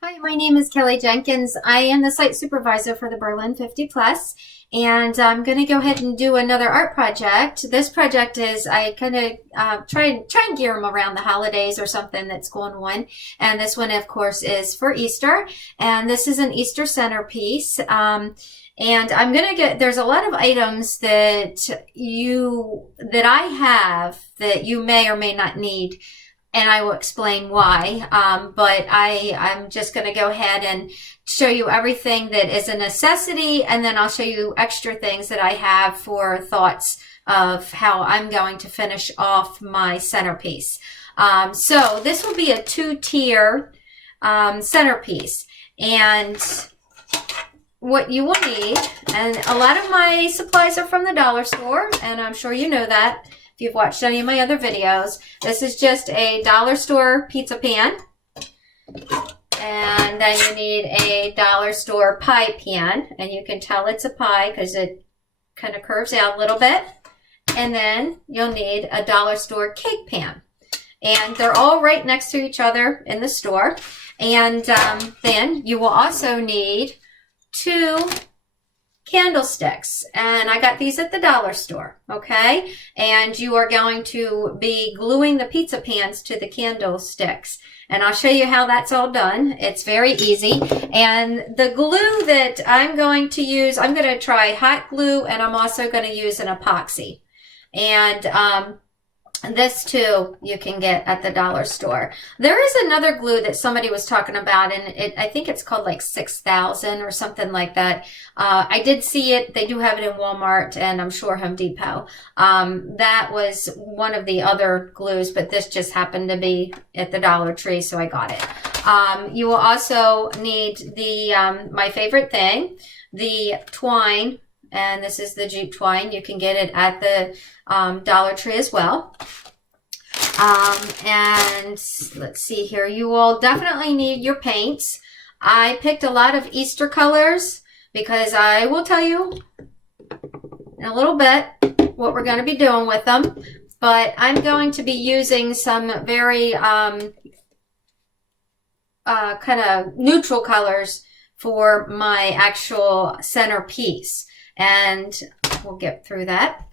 Hi, my name is Kelly Jenkins. I am the site supervisor for the Berlin 50 Plus, and I'm going to go ahead and do another art project. This project is I kind of try and gear them around the holidays or something that's going on. And this one, of course, is for Easter, and this is an Easter centerpiece. And I'm going to there's a lot of items that I have that you may or may not need, and I will explain why. But I'm just going to go ahead and show you everything that is a necessity, and then I'll show you extra things that I have for thoughts of how I'm going to finish off my centerpiece. So this will be a two-tier centerpiece, and what you will need, and a lot of my supplies are from the dollar store, and I'm sure you know that if you've watched any of my other videos. This is just a dollar store pizza pan, and then you need a dollar store pie pan, and you can tell it's a pie because it kind of curves out a little bit. And then you'll need a dollar store cake pan, and they're all right next to each other in the store. And then you will also need 2 candlesticks, and I got these at the dollar store, okay? And you are going to be gluing the pizza pans to the candlesticks, and I'll show you how that's all done. It's very easy. And the glue that I'm going to use, I'm going to try hot glue, and I'm also going to use an epoxy. And this too you can get at the dollar store. There is another glue that somebody was talking about, and I think it's called like 6,000 or something like that. I did see it. They do have it in Walmart, and I'm sure Home Depot. That was one of the other glues, but this just happened to be at the Dollar Tree, so I got it. You will also need the my favorite thing, the twine. And this is the jute twine. You can get it at the Dollar Tree as well. And let's see here. You will definitely need your paints. I picked a lot of Easter colors because I will tell you in a little bit what we're going to be doing with them. But I'm going to be using some very kind of neutral colors for my actual centerpiece. And we'll get through that.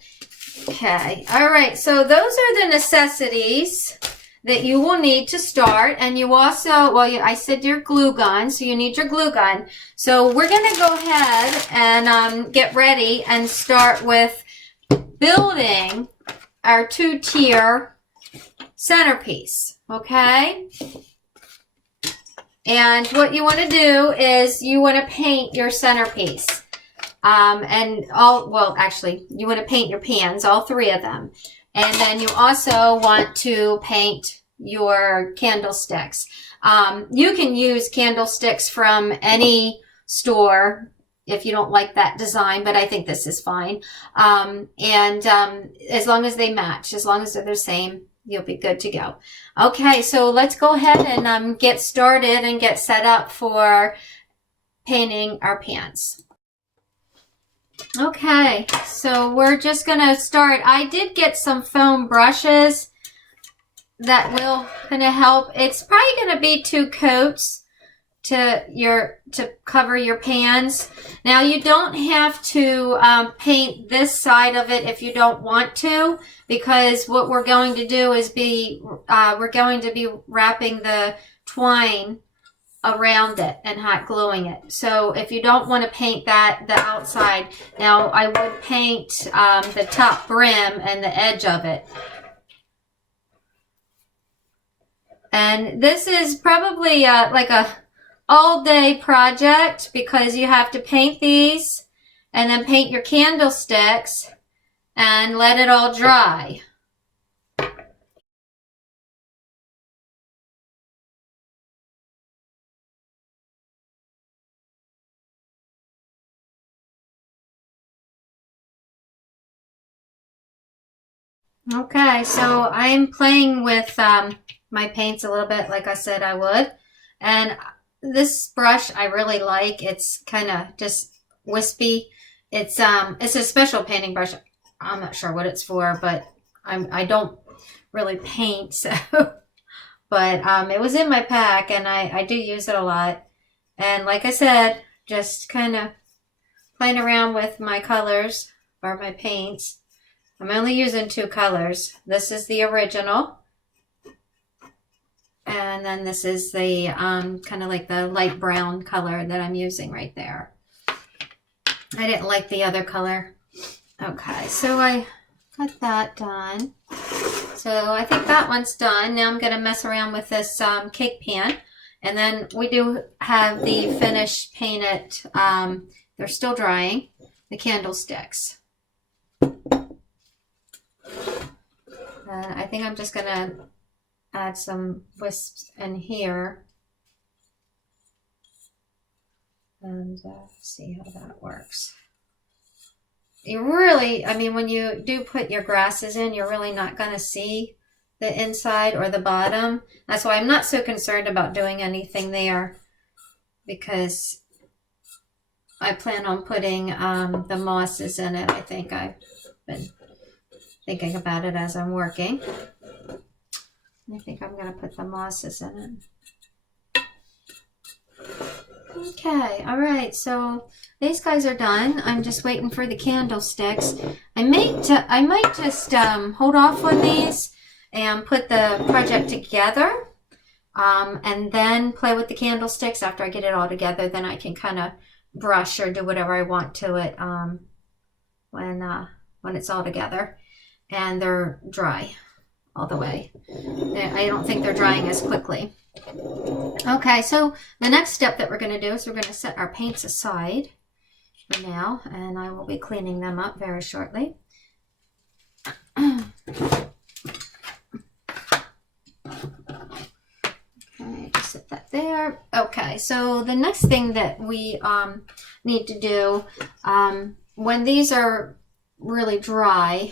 Okay. All right. So those are the necessities that you will need to start. And you also, well, I said your glue gun, so you need your glue gun. So we're going to go ahead and get ready and start with building our two-tier centerpiece. Okay. And what you want to do is you want to paint your centerpiece. Actually, you want to paint your pans, all 3 of them. And then you also want to paint your candlesticks. You can use candlesticks from any store if you don't like that design, but I think this is fine. As long as they match, as long as they're the same, you'll be good to go. Okay, so let's go ahead and get started and get set up for painting our pans. Okay, so we're just going to start. I did get some foam brushes that will kind of help. It's probably going to be 2 coats to cover your pans. Now, you don't have to paint this side of it if you don't want to, because what we're going to do is we're going to be wrapping the twine around it and hot gluing it. So if you don't want to paint the outside, now I would paint the top brim and the edge of it. And this is probably like a all-day project because you have to paint these and then paint your candlesticks and let it all dry. Okay, so I'm playing with my paints a little bit like I said I would. And this brush I really like. It's kind of just wispy. It's a special painting brush. I'm not sure what it's for, but I don't really paint, so But it was in my pack, and I do use it a lot. And like I said, just kind of playing around with my colors or my paints. I'm only using 2 colors. This is the original. And then this is the kind of like the light brown color that I'm using right there. I didn't like the other color. Okay, so I got that done. So I think that one's done. Now I'm going to mess around with this cake pan. And then we do have the finished painted, they're still drying, the candlesticks. I think I'm just going to add some wisps in here. And see how that works. You really, I mean, when you do put your grasses in, you're really not going to see the inside or the bottom. That's why I'm not so concerned about doing anything there, because I plan on putting the mosses in it. I think I've been thinking about it as I'm working. I think I'm going to put the mosses in it. Okay, all right, so these guys are done. I'm just waiting for the candlesticks. I might just hold off on these and put the project together, and then play with the candlesticks after I get it all together. Then I can kind of brush or do whatever I want to it when it's all together and they're dry all the way. I don't think they're drying as quickly. Okay, so the next step that we're going to do is we're going to set our paints aside for now, and I will be cleaning them up very shortly. Okay, just set that there. Okay, so the next thing that we need to do, when these are really dry,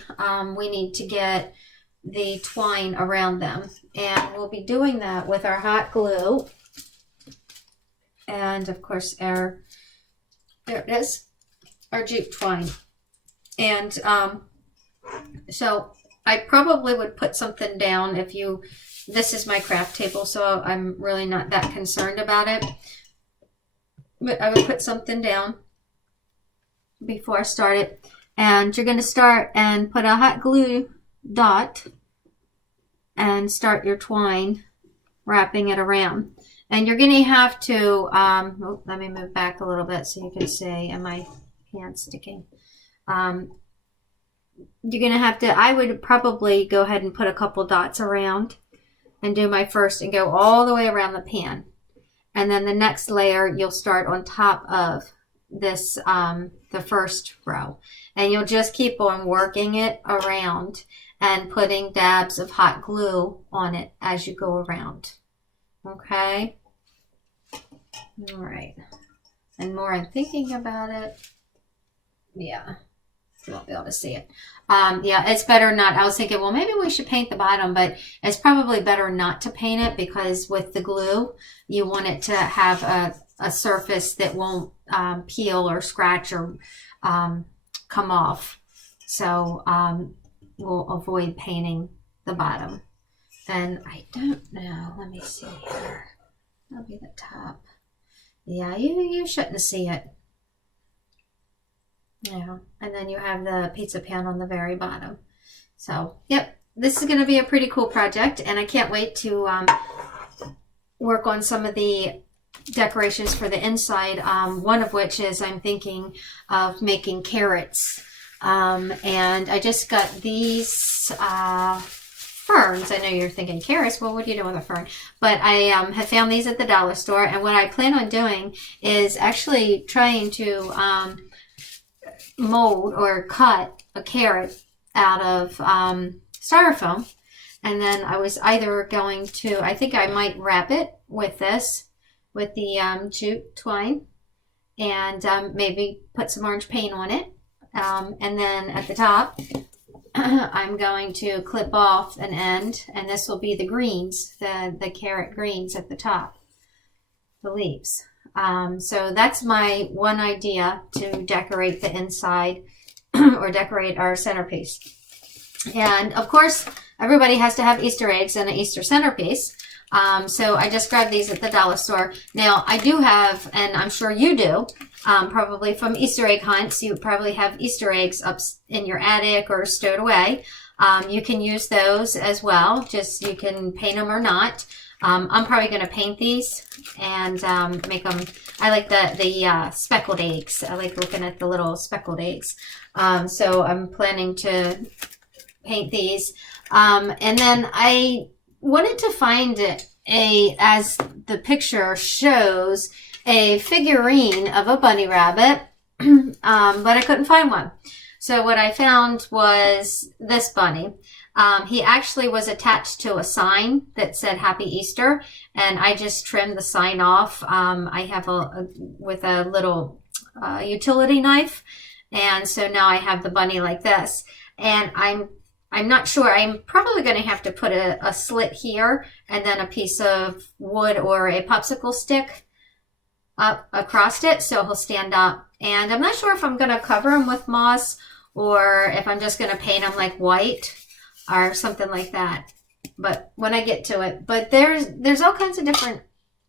we need to get the twine around them, and we'll be doing that with our hot glue and of course there it is, our jute twine. And so I probably would put something down this is my craft table, so I'm really not that concerned about it, but I would put something down before I start it. And you're going to start and put a hot glue dot and start your twine wrapping it around. And you're going to have to let me move back a little bit so you can see, and my hand's sticking. You're going to have to, I would probably go ahead and put a couple dots around and do my first and go all the way around the pan. And then the next layer you'll start on top of this, the first row. And you'll just keep on working it around and putting dabs of hot glue on it as you go around. Okay? All right. And more I'm thinking about it. Yeah. You won't be able to see it. Yeah, it's better not. I was thinking, well, maybe we should paint the bottom, but it's probably better not to paint it, because with the glue, you want it to have a surface that won't peel or scratch or come off. So we'll avoid painting the bottom. And I don't know. Let me see here. That'll be the top. Yeah, you shouldn't see it. Yeah, and then you have the pizza pan on the very bottom. So, yep, this is going to be a pretty cool project, and I can't wait to work on some of the decorations for the inside, one of which is I'm thinking of making carrots. And I just got these ferns. I know you're thinking carrots, well, what do you do with a fern? But I have found these at the dollar store, and what I plan on doing is actually trying to mold or cut a carrot out of styrofoam, and then I was either going to, I think I might wrap it with this, with the jute twine, and maybe put some orange paint on it, and then at the top I'm going to clip off an end, and this will be the greens, the carrot greens at the top, the leaves. So that's my one idea to decorate the inside or decorate our centerpiece. And of course, everybody has to have Easter eggs and an Easter centerpiece. So I just grabbed these at the dollar store. Now I do have, and I'm sure you do, probably from Easter egg hunts, you probably have Easter eggs up in your attic or stowed away. You can use those as well. Just you can paint them or not. I'm probably going to paint these and make them. I like the speckled eggs. I like looking at the little speckled eggs. So I'm planning to paint these. And then I wanted to find as the picture shows, a figurine of a bunny rabbit, but I couldn't find one. So what I found was this bunny. He actually was attached to a sign that said Happy Easter, and I just trimmed the sign off. I have with a little utility knife, and so now I have the bunny like this. And I'm not sure. I'm probably going to have to put a slit here and then a piece of wood or a popsicle stick up across it so he'll stand up. And I'm not sure if I'm going to cover him with moss or if I'm just going to paint him like white or something like that. But when I get to it. But there's all kinds of different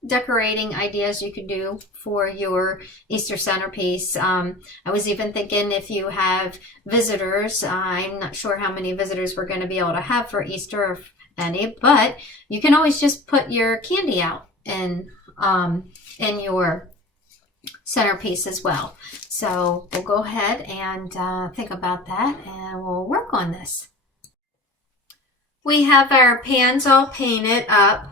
decorating ideas you could do for your Easter centerpiece. I was even thinking if you have visitors, I'm not sure how many visitors we're going to be able to have for Easter, if any, but you can always just put your candy out in your centerpiece as well. So we'll go ahead and think about that, and we'll work on this. We have our pans all painted up.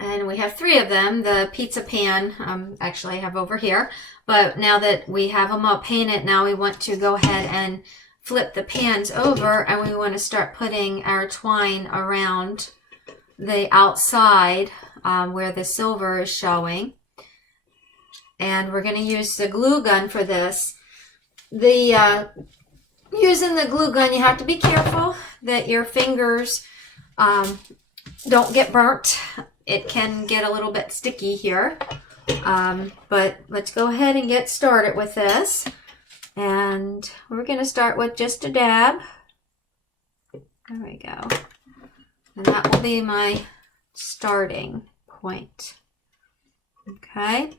And we have 3 of them. The pizza pan, actually I have over here. But now that we have them all painted, now we want to go ahead and flip the pans over, and we want to start putting our twine around the outside where the silver is showing. And we're going to use the glue gun for this. Using the glue gun, you have to be careful that your fingers don't get burnt. It can get a little bit sticky here, but let's go ahead and get started with this. And we're going to start with just a dab. There we go. And that will be my starting point. Okay.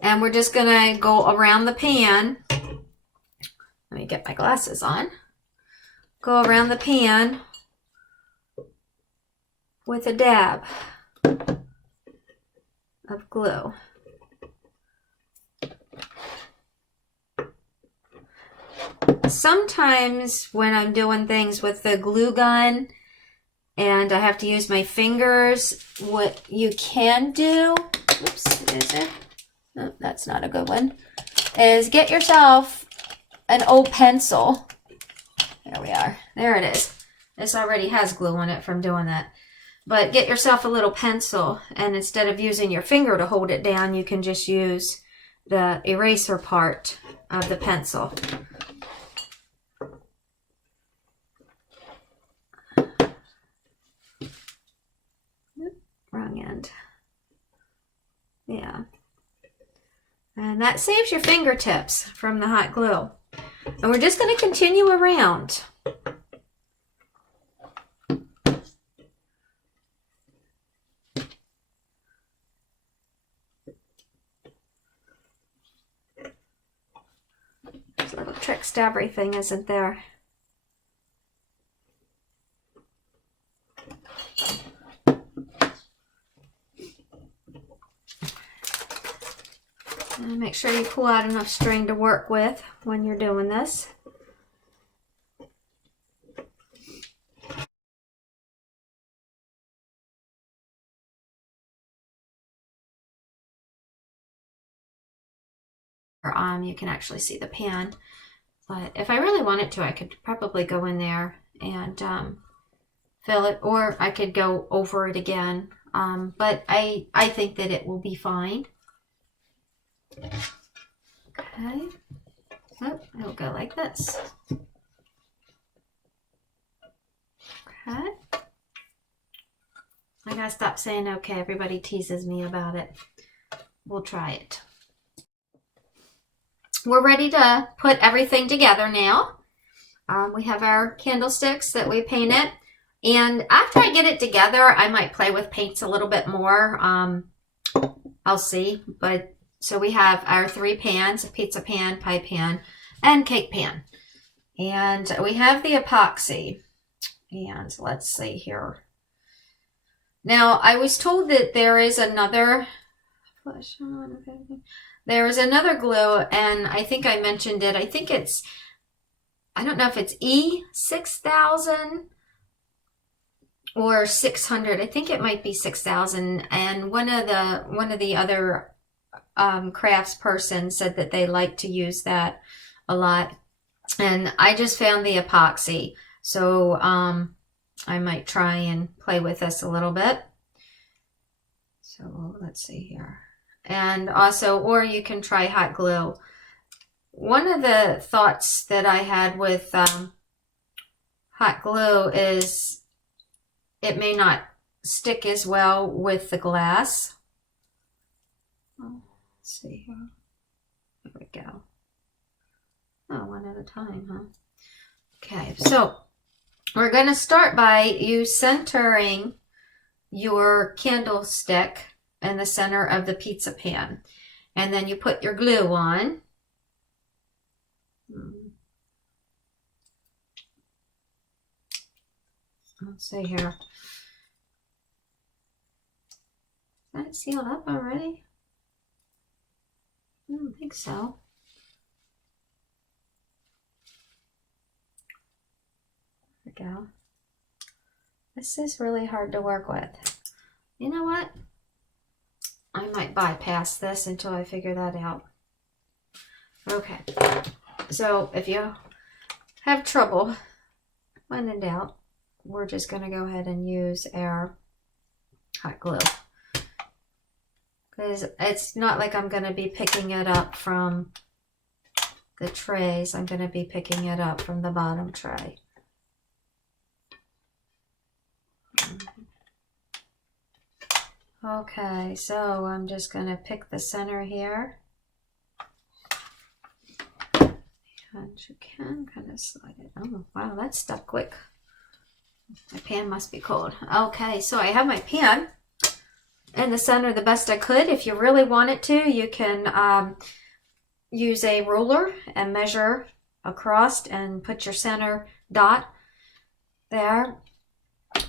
And we're just going to go around the pan. Let me get my glasses on. Go around the pan with a dab of glue. Sometimes when I'm doing things with the glue gun and I have to use my fingers, what you can do, oops, is it? No, that's not a good one, is get yourself an old pencil. There we are. There it is. This already has glue on it from doing that. But get yourself a little pencil, and instead of using your finger to hold it down, you can just use the eraser part of the pencil. Wrong end. Yeah. And that saves your fingertips from the hot glue. And we're just going to continue around. There's little tricks to everything, isn't there? And make sure you pull out enough string to work with when you're doing this. You can actually see the pan, but if I really wanted to, I could probably go in there and fill it, or I could go over it again, but I think that it will be fine. Okay, oh, it'll go like this. Okay, I gotta stop saying okay. Everybody teases me about it. We'll try it. We're ready to put everything together now. We have our candlesticks that we painted. And after I get it together, I might play with paints a little bit more. I'll see. But so we have our 3 pans, a pizza pan, pie pan, and cake pan. And we have the epoxy. And let's see here. Now, I was told that there is another glue, and I think I mentioned it. I think it's, I don't know if it's E6000 or 600. I think it might be 6,000. And one of the other crafts person said that they like to use that a lot. And I just found the epoxy. So I might try and play with this a little bit. So let's see here. And also, or you can try hot glue. One of the thoughts that I had with hot glue is it may not stick as well with the glass. Oh, let's see here. There we go. Oh, one at a time, huh? Okay, so we're going to start by you centering your candlestick in the center of the pizza pan. And then you put your glue on. Let's see here. Is that sealed up already? I don't think so. There we go. This is really hard to work with. You know what? I might bypass this until I figure that out. Okay. So if you have trouble, when in doubt, we're just going to go ahead and use our hot glue. Because it's not like I'm going to be picking it up from the trays. I'm going to be picking it up from the bottom tray. Okay, so I'm just going to pick the center here. And you can kind of slide it. Oh, wow, that stuck quick. My pan must be cold. Okay, so I have my pan in the center the best I could. If you really wanted to, you can use a ruler and measure across and put your center dot there.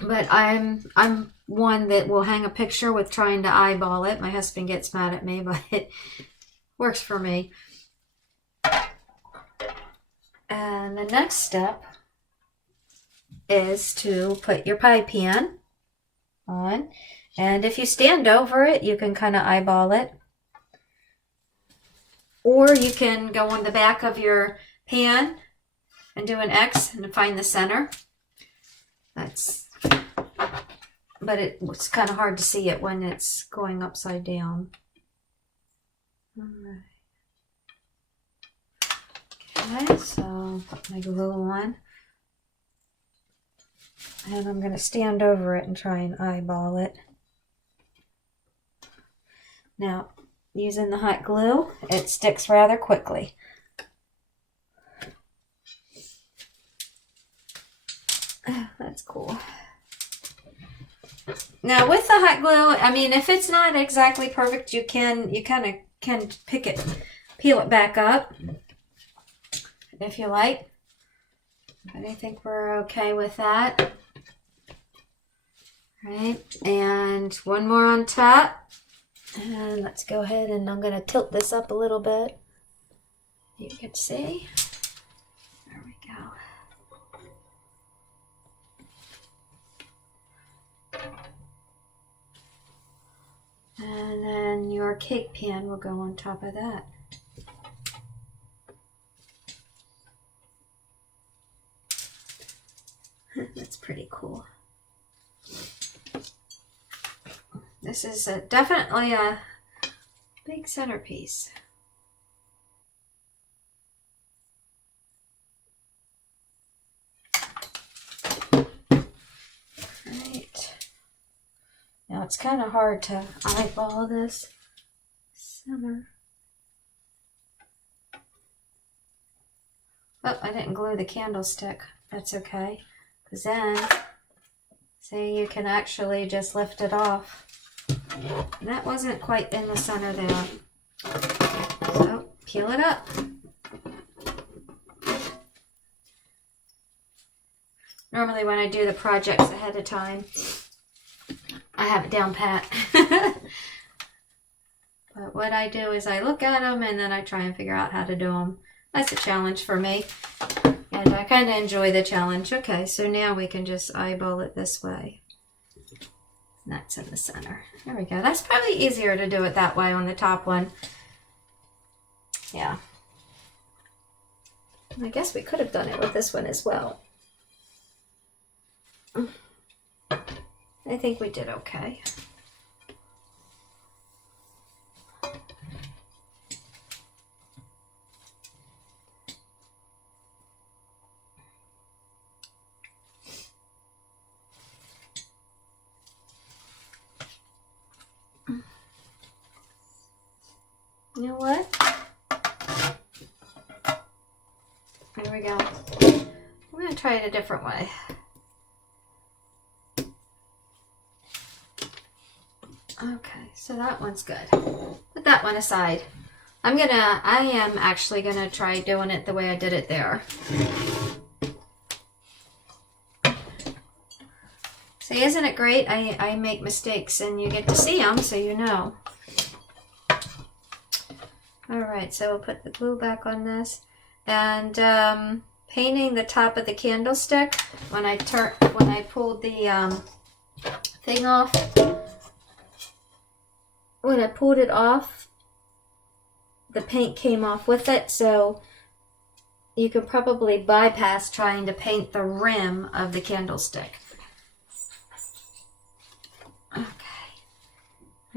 But I'm one that will hang a picture with trying to eyeball it. My husband gets mad at me, but it works for me. And the next step is to put your pie pan on. And if you stand over it, you can kind of eyeball it. Or you can go on the back of your pan and do an X and find the center. But it's kind of hard to see it when it's going upside down. All right. Okay, so put my glue on. And I'm going to stand over it and try and eyeball it. Now, using the hot glue, it sticks rather quickly. That's cool. Now with the hot glue, I mean, if it's not exactly perfect, you kind of can peel it back up if you like. But I think we're okay with that. Right, and one more on top. And let's go ahead and I'm going to tilt this up a little bit. You can see. There we go. And then your cake pan will go on top of that. That's pretty cool. This is definitely a big centerpiece. Right. Now it's kind of hard to eyeball this center. Oh, I didn't glue the candlestick. That's okay. Because then See, you can actually just lift it off. That wasn't quite in the center there. So, peel it up. Normally when I do the projects ahead of time, I have it down pat. But what I do is I look at them and then I try and figure out how to do them. That's a challenge for me. And I kind of enjoy the challenge. Okay, so now we can just eyeball it this way. And that's in the center. There we go. That's probably easier to do it that way on the top one. Yeah. I guess we could have done it with this one as well. I think we did okay. You know what? There we go. I'm going to try it a different way. Okay, so that one's good. Put that one aside. I am actually gonna try doing it the way I did it there. See, isn't it great? I make mistakes and you get to see them so you know. Alright, so we'll put the glue back on this. And painting the top of the candlestick, when I pulled the thing off, when I pulled it off, the paint came off with it, so you could probably bypass trying to paint the rim of the candlestick. Okay.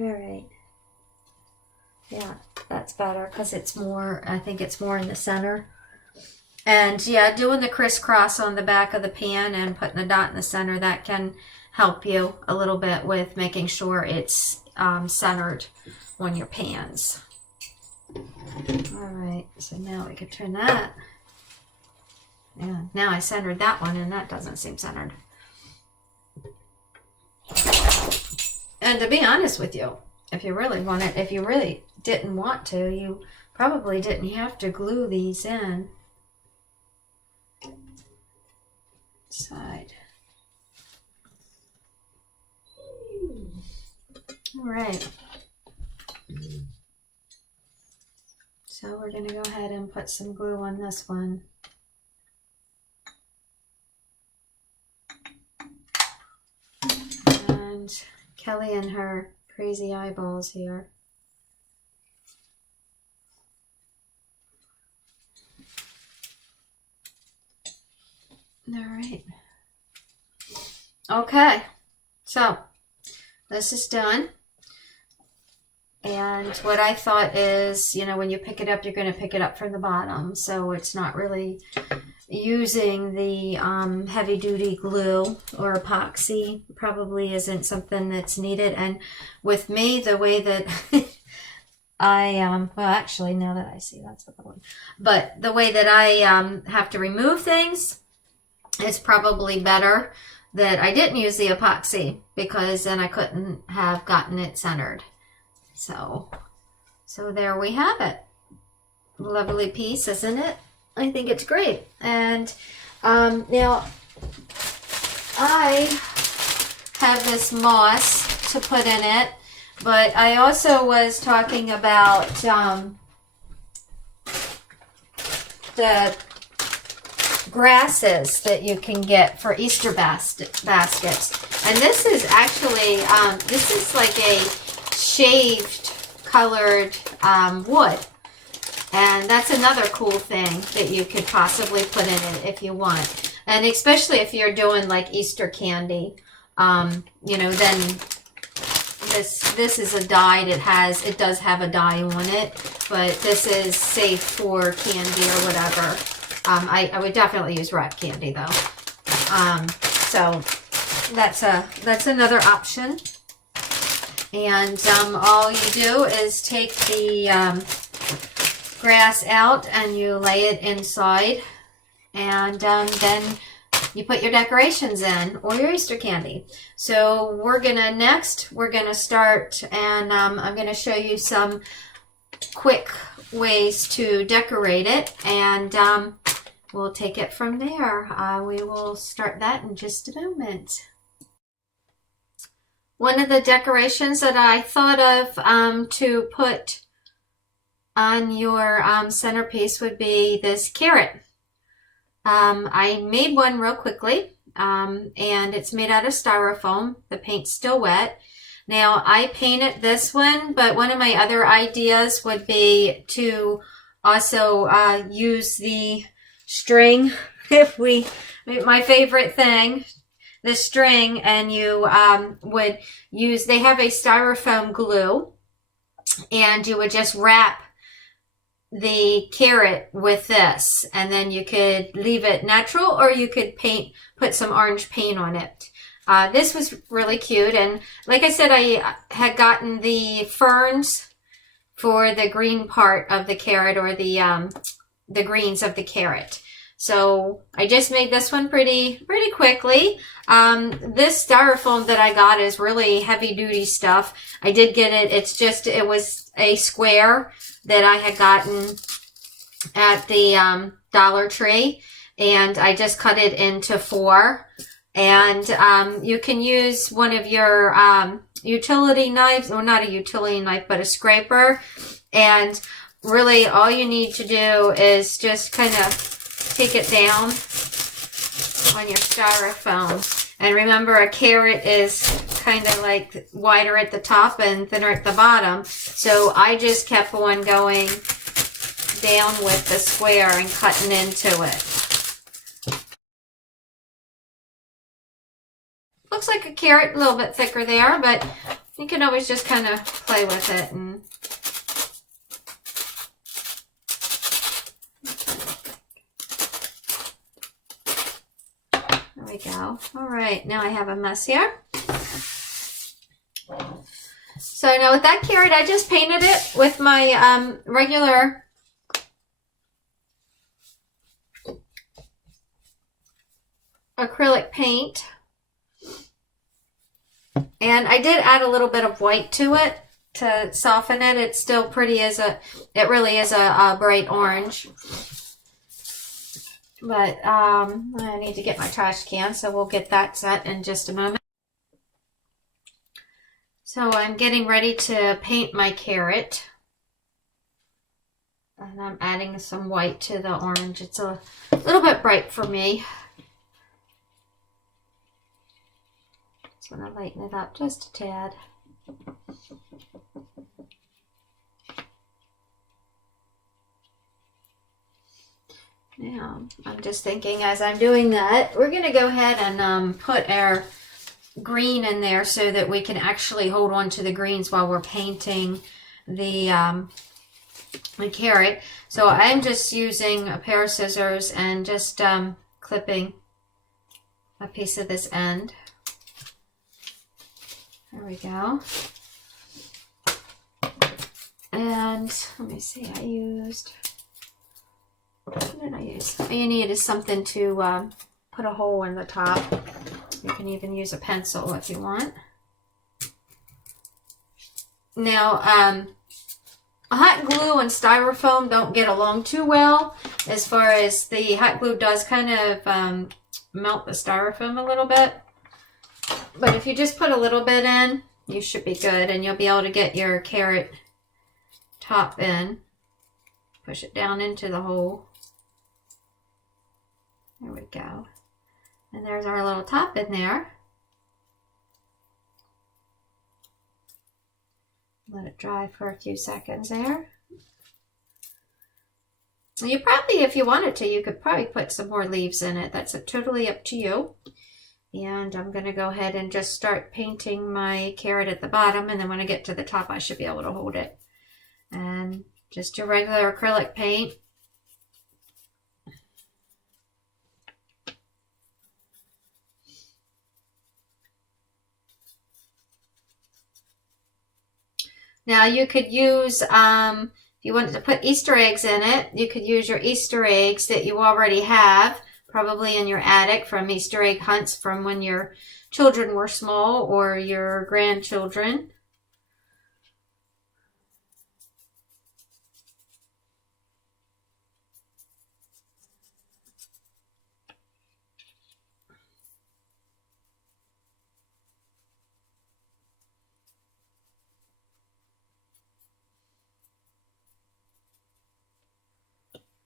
Alright. Yeah, that's better because it's more, I think it's more in the center. And yeah, doing the crisscross on the back of the pan and putting the dot in the center, that can help you a little bit with making sure it's centered on your pans. Alright, so now we can turn that. Yeah, now I centered that one and that doesn't seem centered. And to be honest with you, if you really didn't want to, you probably didn't have to glue these in. Side. All right. So we're going to go ahead and put some glue on this one. And Kelly and her crazy eyeballs here. All right. Okay. So this is done. And what I thought is, you know, when you pick it up, you're going to pick it up from the bottom. So it's not really using the heavy-duty glue or epoxy. Probably isn't something that's needed. And with me, the way that well, actually, now that I see, that's the one. But the way that I have to remove things, it's probably better that I didn't use the epoxy, because then I couldn't have gotten it centered. So there we have it. Lovely piece, isn't it? I think it's great. And now I have this moss to put in it, but I also was talking about the grasses that you can get for Easter baskets. And this is actually, this is like a shaved colored wood. And that's another cool thing that you could possibly put in it if you want. And especially if you're doing like Easter candy, you know, then this is a dye that it does have a dye on it, but this is safe for candy or whatever. I would definitely use rock candy though. So that's another option. And all you do is take the grass out and you lay it inside, and then you put your decorations in, or your Easter candy. So we're gonna start, and I'm gonna show you some quick ways to decorate it, and we'll take it from there. We will start that in just a moment. One of the decorations that I thought of to put on your centerpiece would be this carrot. I made one real quickly, and it's made out of styrofoam. The paint's still wet. Now, I painted this one, but one of my other ideas would be to also use the string, my favorite thing, the string, and you would use, they have a styrofoam glue, and you would just wrap the carrot with this, and then you could leave it natural, or you could put some orange paint on it. This was really cute, and like I said, I had gotten the ferns for the green part of the carrot, or the greens of the carrot. So I just made this one pretty quickly. This styrofoam that I got is really heavy duty stuff. I did get it. It was a square that I had gotten at the Dollar Tree, and I just cut it into 4. And you can use one of your utility knives, or not a utility knife, but a scraper. And really all you need to do is just kind of take it down on your styrofoam. And remember, a carrot is kind of like wider at the top and thinner at the bottom. So I just kept on going down with the square and cutting into it. Looks like a carrot, a little bit thicker there, but you can always just kind of play with it. And there we go. All right, now I have a mess here. So now with that carrot, I just painted it with my regular acrylic paint. And I did add a little bit of white to it to soften it. It's still pretty it really is a bright orange. But I need to get my trash can, so we'll get that set in just a moment. So I'm getting ready to paint my carrot. And I'm adding some white to the orange. It's a little bit bright for me. Just want to lighten it up just a tad. Now, I'm just thinking as I'm doing that, we're going to go ahead and put our green in there so that we can actually hold on to the greens while we're painting the carrot. So I'm just using a pair of scissors and just clipping a piece of this end. There we go. And let me see, what did I use? All you need is something to put a hole in the top. You can even use a pencil if you want. Now, hot glue and styrofoam don't get along too well, as far as the hot glue does kind of melt the styrofoam a little bit. But if you just put a little bit in, you should be good, and you'll be able to get your carrot top in. Push it down into the hole. There we go. And there's our little top in there. Let it dry for a few seconds there. You probably, if you wanted to, you could probably put some more leaves in it. That's totally up to you. And I'm going to go ahead and just start painting my carrot at the bottom, and then when I get to the top, I should be able to hold it. And just your regular acrylic paint. Now you could use, if you wanted to put Easter eggs in it, you could use your Easter eggs that you already have. probably in your attic from Easter egg hunts from when your children were small or your grandchildren.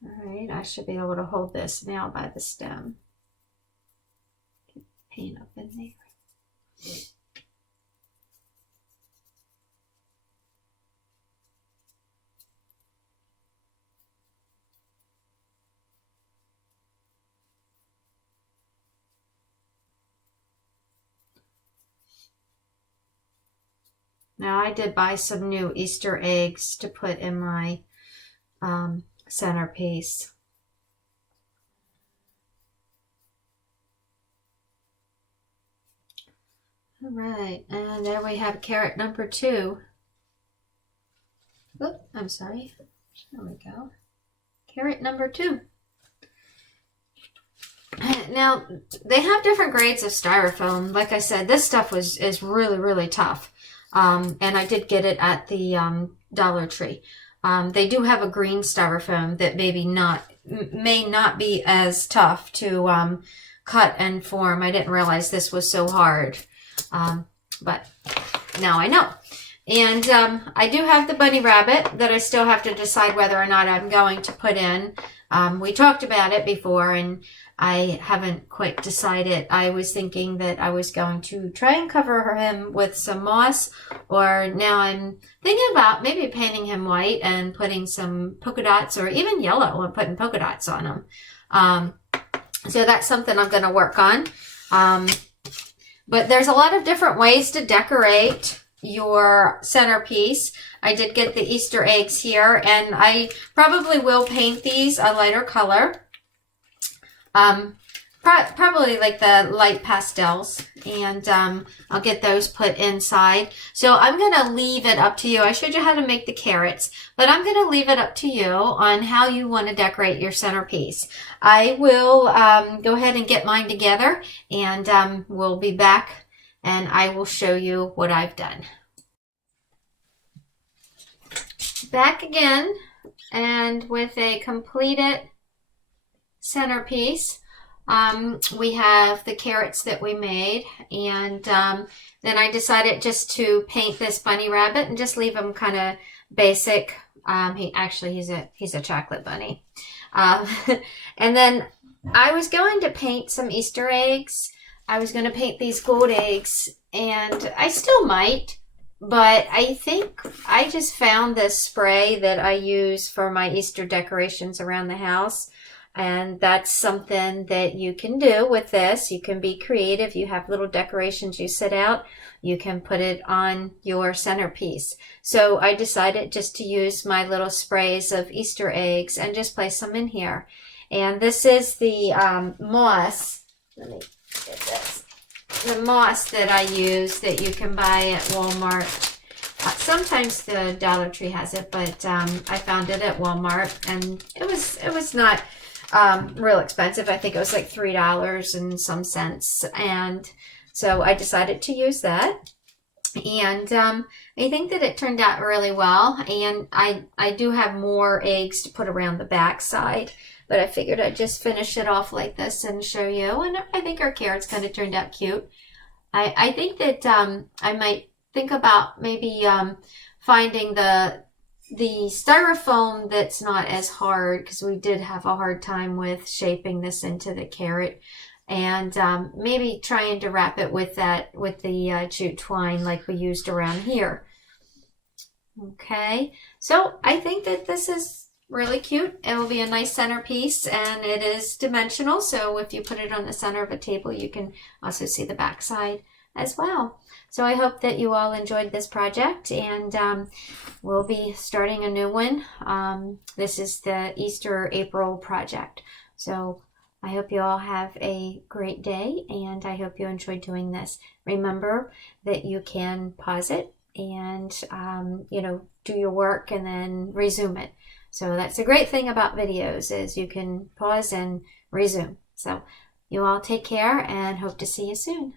All right, I should be able to hold this now by the stem. Get paint up in there. Now I did buy some new Easter eggs to put in my centerpiece. All right, and there we have carrot number 2. Oop, I'm sorry. There we go. Carrot number 2. Now, they have different grades of styrofoam. Like I said, this stuff is really, really tough. And I did get it at the Dollar Tree. They do have a green styrofoam that may not be as tough to cut and form. I didn't realize this was so hard. But now I know. And I do have the bunny rabbit that I still have to decide whether or not I'm going to put in. We talked about it before and I haven't quite decided. I was thinking that I was going to try and cover him with some moss, or now I'm thinking about maybe painting him white and putting some polka dots or even yellow and putting polka dots on him. So that's something I'm going to work on. But there's a lot of different ways to decorate your centerpiece. I did get the Easter eggs here, and I probably will paint these a lighter color. Probably like the light pastels, and I'll get those put inside. So I'm going to leave it up to you. I showed you how to make the carrots, but I'm going to leave it up to you on how you want to decorate your centerpiece. I will go ahead and get mine together, and we'll be back, and I will show you what I've done. Back again, and with a completed centerpiece. We have the carrots that we made, and then I decided just to paint this bunny rabbit and just leave him kind of basic. He's a chocolate bunny. And then I was going to paint some Easter eggs. I was going to paint these gold eggs, and I still might, but I think I just found this spray that I use for my Easter decorations around the house. And that's something that you can do with this. You can be creative. You have little decorations you set out. You can put it on your centerpiece. So I decided just to use my little sprays of Easter eggs and just place them in here. And this is the moss. Let me get this. The moss that I use that you can buy at Walmart. Sometimes the Dollar Tree has it, but I found it at Walmart, and it was not real expensive. I think it was like $3 and some cents. And so I decided to use that. And I think that it turned out really well. And I do have more eggs to put around the back side, but I figured I'd just finish it off like this and show you. And I think our carrots kind of turned out cute. I think that I might think about maybe finding the styrofoam that's not as hard, because we did have a hard time with shaping this into the carrot, and maybe trying to wrap it with the jute twine like we used around here. Okay, so I think that this is really cute. It will be a nice centerpiece, and it is dimensional, so if you put it on the center of a table, you can also see the back side as well. So I hope that you all enjoyed this project, and we'll be starting a new one. This is the Easter April project. So I hope you all have a great day, and I hope you enjoyed doing this. Remember that you can pause it and do your work and then resume it. So that's the great thing about videos, is you can pause and resume. So you all take care and hope to see you soon.